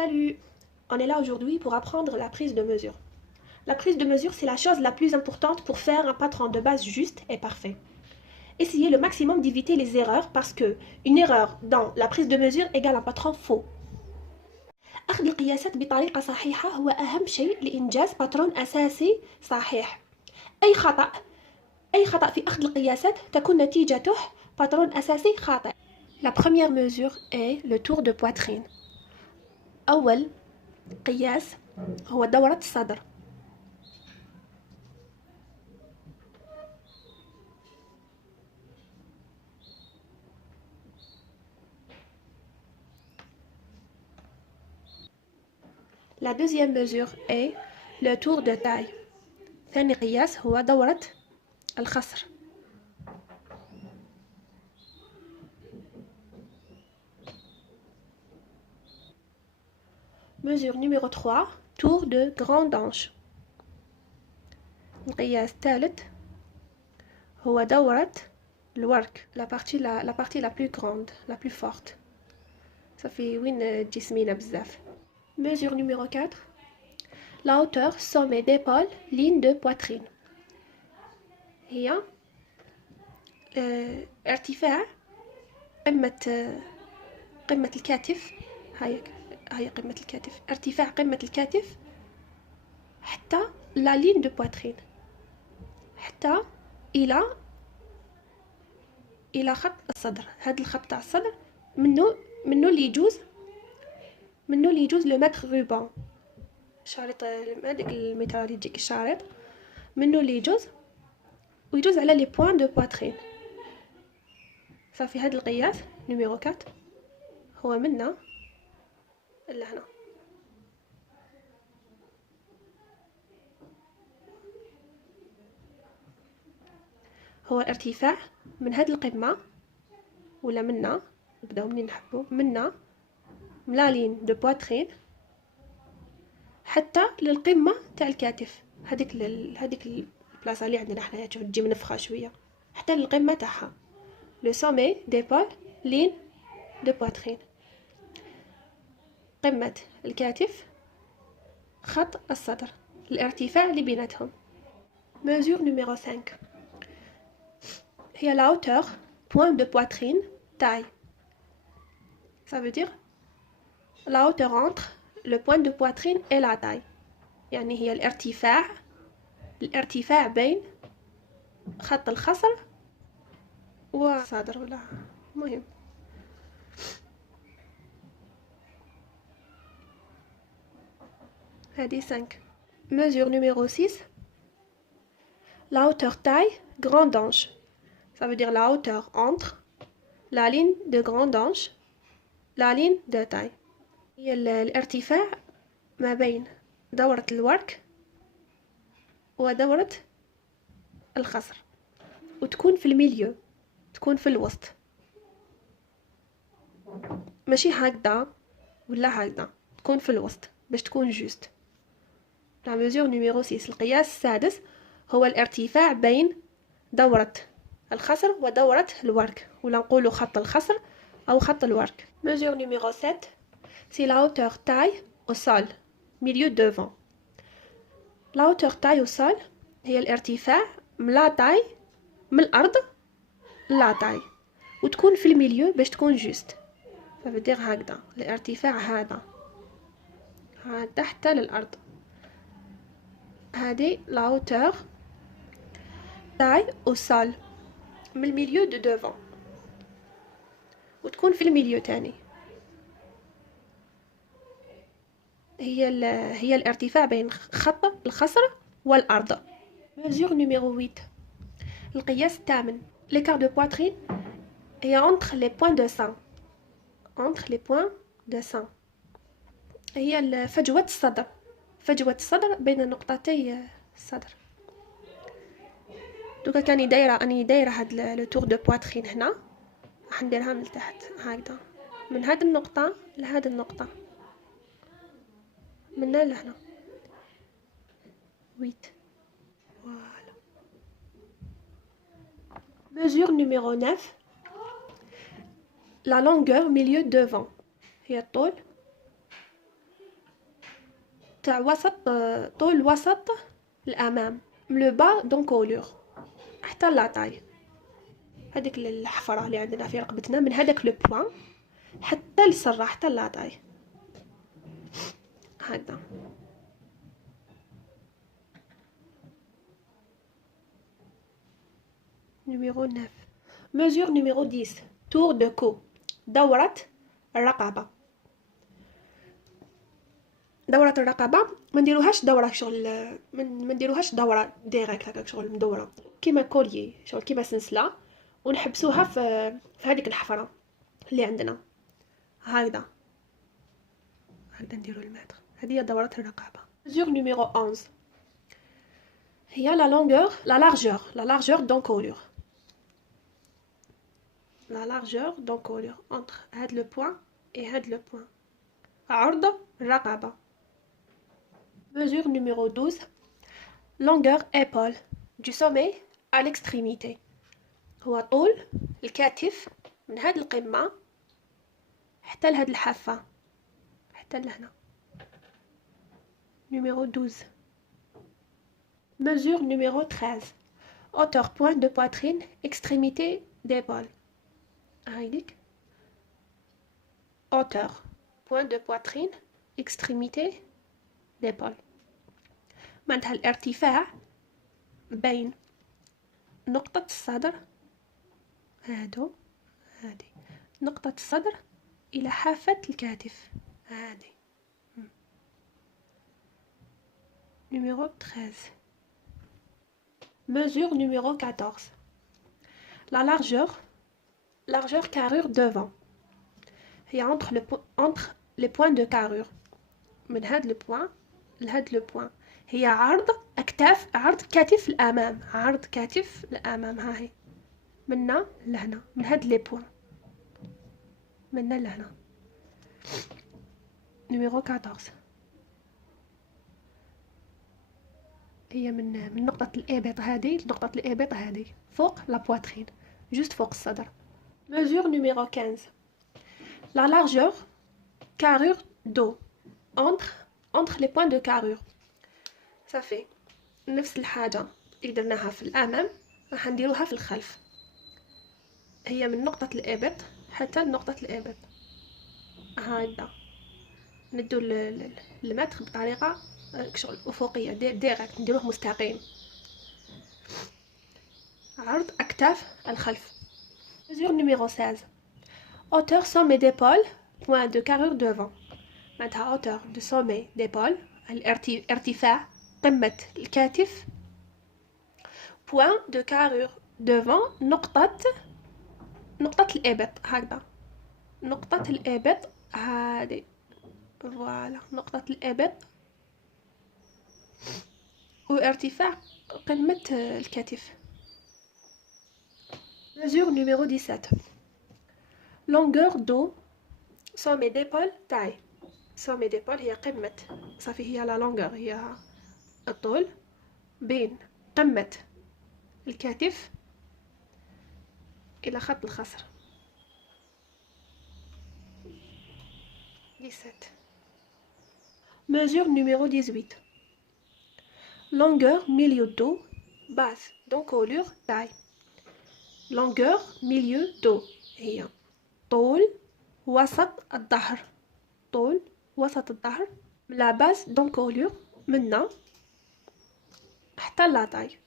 Salut! On est là aujourd'hui pour apprendre la prise de mesure. La prise de mesure, c'est la chose la plus importante pour faire un patron de base juste et parfait. Essayez le maximum d'éviter les erreurs parce que une erreur dans la prise de mesure égale un patron faux. أخذ القياسات بطريقة صحيحة هو أهم شيء لإنجاز باترون أساسي صحيح. أي خطأ في أخذ القياسات تكون نتيجته باترون أساسي خاطئ. La première mesure est le tour de poitrine. أول قياس هو دورة الصدر. La deuxième mesure est le tour de taille. ثاني قياس هو دورة الخصر. Mesure numéro 3, tour de grande hanche. القياس الثالث هو دورة الورك. La partie la plus grande, la plus forte. صافي وين جسمينا بزاف. Mesure numéro 4, la hauteur sommet d'épaule, ligne de poitrine. هي ارتفاع قمة الكتف. هاي قمة الكتف. ارتفاع قمة الكتف حتى لا ligne de poitrine. حتى إلى خط الصدر. هذا الخط تاع الصدر منه اللي يجوز لو متر روبان. شارط هذاك المتر اللي يجيك الشارط منه اللي ويجوز على لي بوين دو بواترين. صافي هذا القياس نيميرو 4 هو منا لهنا. هو ارتفاع من هاد القمة ولا منا نبداو منين نحبو منا ملالين دو بواترين حتى للقمة تاع الكتف. هذيك البلاصة اللي عندنا حنايا تجي منفخة شوية حتى للقمة تاعها. لو سومي ديبول لين دو بواترين. قمة الكتف خط الصدر. الارتفاع اللي بيناتهم. Mesure numéro 5 هي la hauteur point de poitrine taille. Ça veut dire la hauteur entre le point de poitrine et la taille. يعني هي الارتفاع بين خط الخصر والصدر ولا مهم. هذه 5. Mesure numéro 6 la hauteur taille grande hanche. Ça veut dire la hauteur entre la ligne de grande hanche la ligne de taille. هي الارتفاع ما بين دورة الورك ودورة الخصر وتكون في الميليو، تكون في الوسط، ماشي هكذا ولا هكذا، تكون في الوسط باش تكون جوست. لا ميزور نيميرو 6 القياس السادس هو الارتفاع بين دورة الخصر ودورة الورك ولا نقولوا خط الخصر أو خط الورك. Mesure numéro 7 c'est la hauteur taille au sol milieu devant. La hauteur taille au sol هي الارتفاع من لا تاي من الأرض لا تاي وتكون في الميليو باش تكون جوست. فبدير هكذا الارتفاع هذا حتى للأرض. هذه la hauteur taille au sol من الميليو دو دوفون وتكون في الميليو تاني. هي الارتفاع بين خط الخصر والأرض. Mesure numéro 8 القياس الثامن l'écart de poitrine est entre les points de sang. entre les points de sang هي فجوة الصدر بين نقطتي الصدر. دوكا كاني دايره هاد لو تور دو بواترين هنا راح نديرها من تحت هكذا من هاد النقطة لهاد النقطة من هنا لهنا 8. Voilà. Mesure numéro 9 la longueur milieu devant هي الطول تاع وسط طول وسط الامام من لو با دونكولور حتى لاطاي. هذيك الحفره اللي عندنا في رقبتنا من هذاك لو بوين حتى للسره حتى لاطاي هكذا. نيميرو 9. mesure numéro 10 tour de cou دورة الرقبة. دورة الرقبة ما نديروهاش دورة شغل ما نديروهاش دورة ديريكت هكاك شغل مدورة كيما كوليي شغل كيما سلسلة ونحبسوها في هذيك الحفرة اللي عندنا هكذا نديرو المتر. هذه هي دورة الرقبة. mesure numéro 11 هي la longueur la largeur d'encolure. la largeur d'encolure entre هاد لو بوين et هاد لو بوين. عرض الرقبة. mesure numéro 12 longueur épaule du sommet à l'extrémité. هو طول الكتف من هاد القمة حتى لهاد الحافة حتى لهنا. numéro 12. mesure numéro 13 hauteur point de poitrine extrémité d'épaule. هايديك hauteur point de poitrine extrémité d'épaule معناتها الارتفاع بين نقطة الصدر هادي نقطة الصدر إلى حافة الكتف هادي. numéro 13. mesure numéro 14 la largeur carrure devant هي entre les points de carrure من هاد لو بوين لهاد لو بوين. هي عرض كتف الامام عرض كتف الامام. هاهي منا لهنا من هاد لي بوين منا لهنا. نيميرو 14 هي من نقطة الإبط هذه لنقطة الإبط هذه فوق لا بواترين جوست فوق الصدر. mesure numéro 15 la largeur carrure dos entre les points de carrure. صافي نفس الحاجة اللي درناها في الأمام راح نديروها في الخلف. هي من نقطة الإبط حتى لنقطة الإبط هكذا ندو المتر بطريقة شغل أفقية ديريكت نديروه مستقيم. عرض أكتاف الخلف. mesure numéro 16 hauteur sommet d'épaule point de carrure devant. معناتها hauteur de sommet d'épaule الارتفاع قمة الكتف point de carrure devant نقطة الإبط هكذا نقطة الإبط هذه فوالا نقطة الإبط وارتفاع قمة الكتف. mesure numéro 17 longueur dos sommet d'épaule taille. sommet d'épaule هي قمة صافي هي لا longueur هي الطول بين قمة الكتف إلى خط الخصر. 17. mesure numéro 18 longueur milieu dos base d'encolure taille. longueur milieu dos هي طول وسط الظهر طول وسط الظهر من لا باز دونكولور منا حتى لاطاي.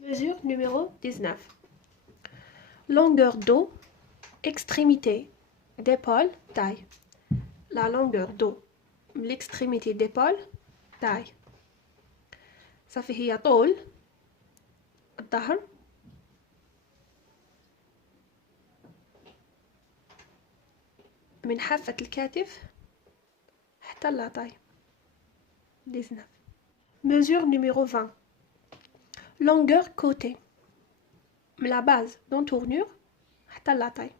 mesure numéro 19 longueur dos extrémité d'épaule taille. la longueur dos من l'extrémité d'épaule taille صافي هي طول الظهر من حافة الكتف حتى لاطاي. 19. mesure numéro 20 longueur côté من la base d'entournure حتى لاطاي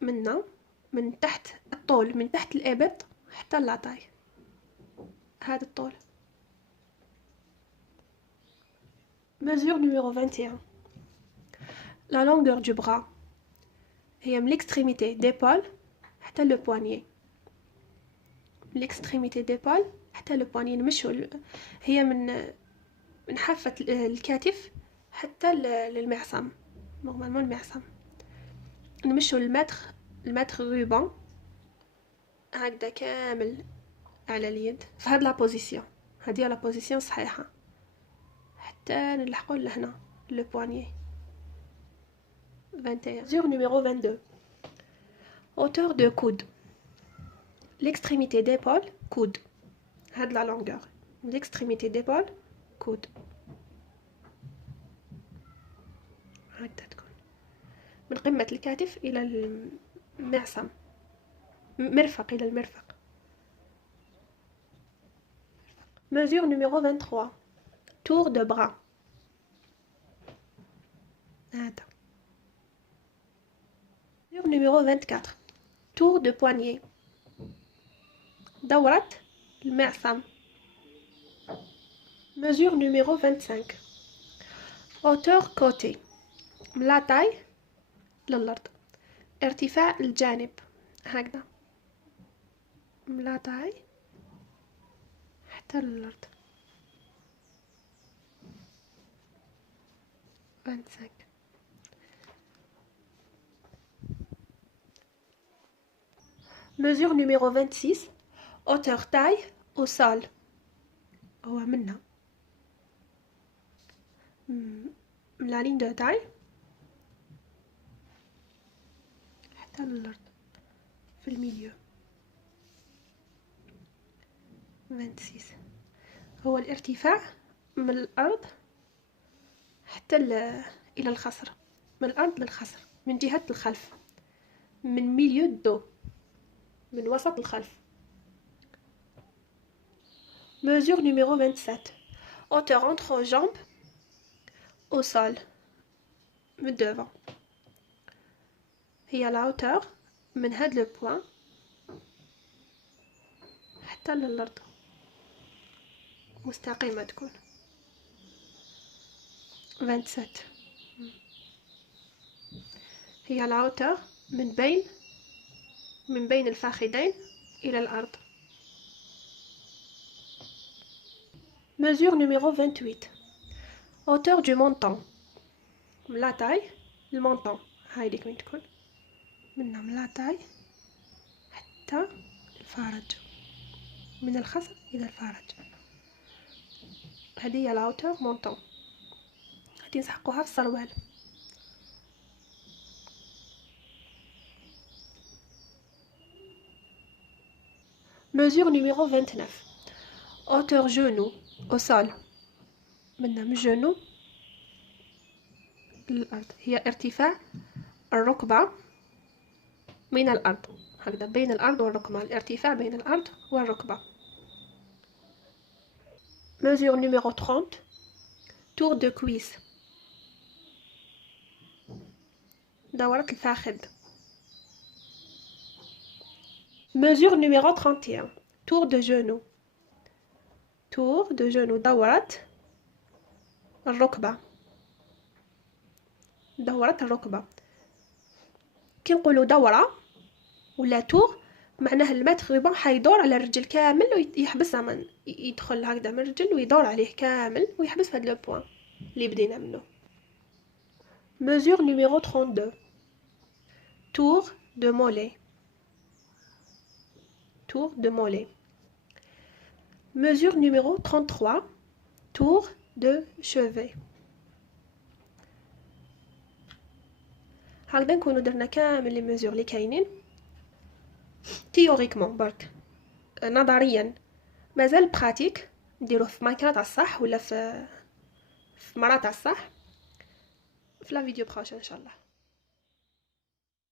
منا من تحت الطول من تحت الإبط حتى لاطاي هذا الطول. mesure numéro 21 la longueur du bras هي من l'extrémité d'épaule حتى لو بوانيي، من l'extrémité d'épaule حتى لو بوانيي نمشوا هي من حافة الكتف حتى للمعصم، نورمالمون المعصم نمشوا المتر روبان هكذا كامل على اليد في هاد لا بوزيسيون، هادي لا بوزيسيون صحيحه حتى نلحقوا لهنا لو بوانيي. 21 mesure numéro 22 hauteur de coude, l'extrémité d'épaule coude، هاد لا longueur l'extrémité d'épaule coude هكذا تكون من قمة الكتف إلى المعصم، مرفق إلى المرفق. Mesure numéro 23 tour de bras، هذا. Mesure numéro 24 tour de poignet، دورة المعصم. Mesure numéro 25 hauteur côté، من لا تاي للأرض، ارتفاع الجانب هكذا من لا تاي حتى للأرض. 25 Mesure numéro 26 hauteur taille au sol، هو منا من لا لين دو تاي حتى للأرض في الميليو. 26 هو الارتفاع من الأرض حتى إلى الخصر، من الأرض للخصر، من جهة الخلف، من ميليو دو، من وسط الخلف. Mesure numéro 27 hauteur entre jambes au sol، من devant، هي la hauteur من هاد لو بوان حتى للأرض مستقيمة تكون. 27 هي la hauteur من بين الفخذين إلى الأرض. Mesure numéro 28 hauteur du menton، من لا تاي المونطون، هايدي وين تكون منها من لا تاي حتى الفرج، من الخصر إلى الفرج، هذه هي لا hauteur menton، غادي نسحقوها في السروال. Mesure numéro 29 hauteur genou au sol، من الجنو للأرض، هي ارتفاع الركبة من الأرض، هكذا بين الأرض والركبة، الارتفاع بين الأرض والركبة. Mesure numéro 30 tour de cuisse، دورة الفخذ. Mesure numéro 31 tour de genou، tour de genou دورة الركبة، دورة الركبة. كي نقولوا دورة ولا تور معناه المتر حيدور على الرجل كامل ويحبسها، من يدخل هكذا من الرجل ويدور عليه كامل ويحبس هاد لو بوين اللي بدينا منه. Mesure numéro 32 tour de mollet، tour de mollet. Mesure numéro 33 tour de chevet. هكذا نكونوا درنا كامل لي ميزور اللي كاينين تيوريكمون برك، نظريا مازال براتيك نديروه في ماكينه تاع الصح ولا في مرات تاع الصح في لا فيديو بروشين ان شاء الله.